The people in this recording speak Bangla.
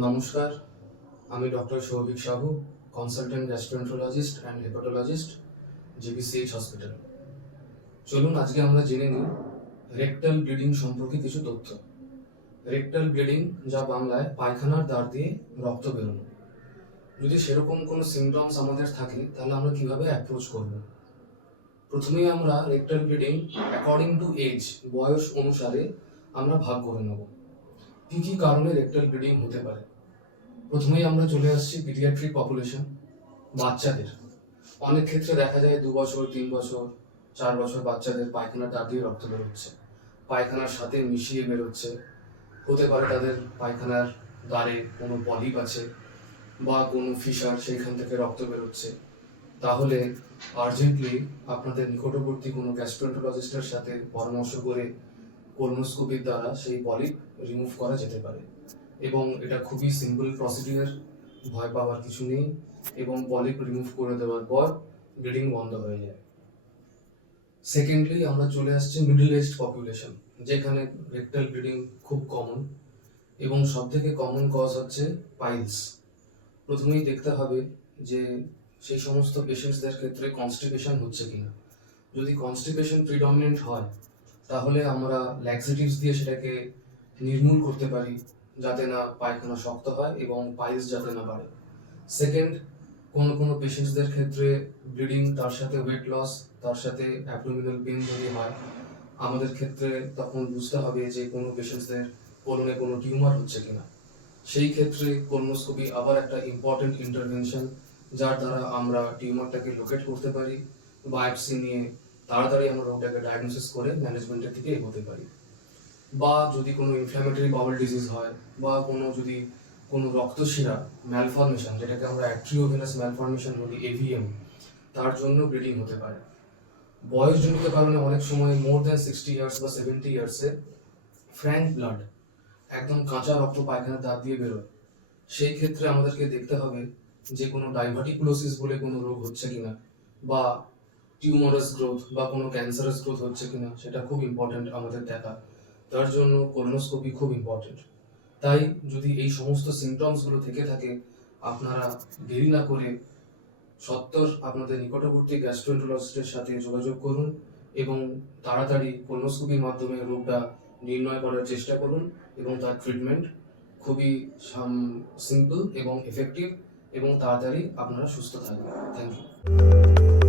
নমস্কার, আমি doctor Souvik Sahu, consultant gastroenterologist and hepatologist, GBCH hospital. চলুন আজকে আমরা জেনে নিই রেকটাল ব্লিডিং সম্পর্কে কিছু তথ্য। রেকটাল ব্লিডিং, যা বাংলায় পায়খানার দ্বার দিয়ে রক্ত বেরোনো। যদি সেরকম কোনো সিমটমস আমাদের থাকে তাহলে আমরা কিভাবে অ্যাপ্রোচ করব? প্রথমেই আমরা rectal bleeding according to age, বয়স অনুসারে আমরা ভাগ করে নেব। কি কি কারণে রেকটাল ব্লিডিং হতে পারে? প্রথমেই আমরা চলে আসছি পিডিয়াট্রিক পপুলেশন, বাচ্চাদের। অনেক ক্ষেত্রে দেখা যায় 2 বছর, 3 বছর, 4 বছর বাচ্চাদের পায়খানার দ্বার দিয়ে রক্ত বেরোচ্ছে, পায়খানার সাথে মিশিয়ে বেরোচ্ছে। হতে পারে তাদের পায়খানার দ্বারে কোনো পলিপ আছে বা কোনো ফিশার, সেইখান থেকে রক্ত বেরোচ্ছে। তাহলে আর্জেন্টলি আপনাদের নিকটবর্তী কোনো গ্যাস্ট্রোএন্টারোলজিস্টের সাথে পরামর্শ করে কোলোনোস্কোপির দ্বারা সেই পলিপ রিমুভ করা যেতে পারে। এবং এটা খুবই সিম্পল প্রসিডিওর, ভয় পাওয়ার কিছু নেই। এবং পলিপ রিমুভ করে দেওয়ার পর ব্লিডিং বন্ধ হয়ে যায়। সেকেন্ডলি আমরা চলে আসছি মিডল এজড পপুলেশন, যেখানে রেকটাল ব্লিডিং খুব কমন এবং সবথেকে কমন কজ হচ্ছে পাইলস। প্রথমেই দেখতে হবে যে সেই সমস্ত পেশেন্টসদের ক্ষেত্রে কনস্টিপেশন হচ্ছে কিনা। যদি কনস্টিপেশন প্রিডমিনেন্ট হয় তাহলে আমরা ল্যাক্সেটিভস দিয়ে সেটাকে নির্মূল করতে পারি, যাতে না পায়খানা শক্ত হয় এবং পাইলস যাতে না বাড়ে। সেকেন্ড, কোনো পেশেন্টসদের ক্ষেত্রে ব্লিডিং তার সাথে ওয়েট লস, তার সাথে অ্যাবডোমিনাল পেন যদি হয়, আমাদের ক্ষেত্রে তখন বুঝতে হবে যে কোনো পেশেন্টসদের কোলনে কোনো টিউমার হচ্ছে কিনা। সেই ক্ষেত্রে কোলোনোস্কোপি আবার একটা ইম্পর্টেন্ট ইন্টারভেনশন, যার দ্বারা আমরা টিউমারটাকে লোকেট করতে পারি। বায়োপসি নিয়ে তাড়াতাড়ি আমরা রোগটাকে ডায়াগনোসিস করে ম্যানেজমেন্টের দিকে এগোতে পারি। বা যদি কোনো ইনফ্ল্যামেটরি বাউল ডিজিজ হয় বা যদি কোনো রক্তশিরা ম্যালফরমেশন, যেটাকে আমরা অ্যাট্রিওভেনাস ম্যালফরমেশন বলি, এভিএম, তার জন্য ব্লিডিং হতে পারে। বয়সজনিত কারণে অনেক সময় মোর দ্যান 60 ইয়ার্স বা 70 ইয়ার্সে ফ্র্যাঙ্ক ব্লাড, একদম কাঁচা রক্ত পায়খানার দাঁত দিয়ে বেরোয়। সেই ক্ষেত্রে আমাদেরকে দেখতে হবে যে কোনো ডাইভার্টিকুলোসিস বলে কোনো রোগ হচ্ছে কিনা, বা টিউমারাস গ্রোথ বা কোনো ক্যান্সারাস গ্রোথ হচ্ছে কিনা, সেটা খুব ইম্পর্টেন্ট আমাদের দেখা। তার জন্য কোলোনোস্কোপি খুব ইম্পর্টেন্ট। তাই যদি এই সমস্ত সিমটমসগুলো থেকে থাকে, আপনারা দেরি না করে সত্বর আপনাদের নিকটবর্তী গ্যাস্ট্রোএন্টারোলজিস্টের সাথে যোগাযোগ করুন এবং তাড়াতাড়ি কোলোনোস্কোপির মাধ্যমে রোগটা নির্ণয় করার চেষ্টা করুন। এবং তার ট্রিটমেন্ট খুবই সিম্পল এবং এফেক্টিভ, এবং তাড়াতাড়ি আপনারা সুস্থ থাকবেন। Thank you.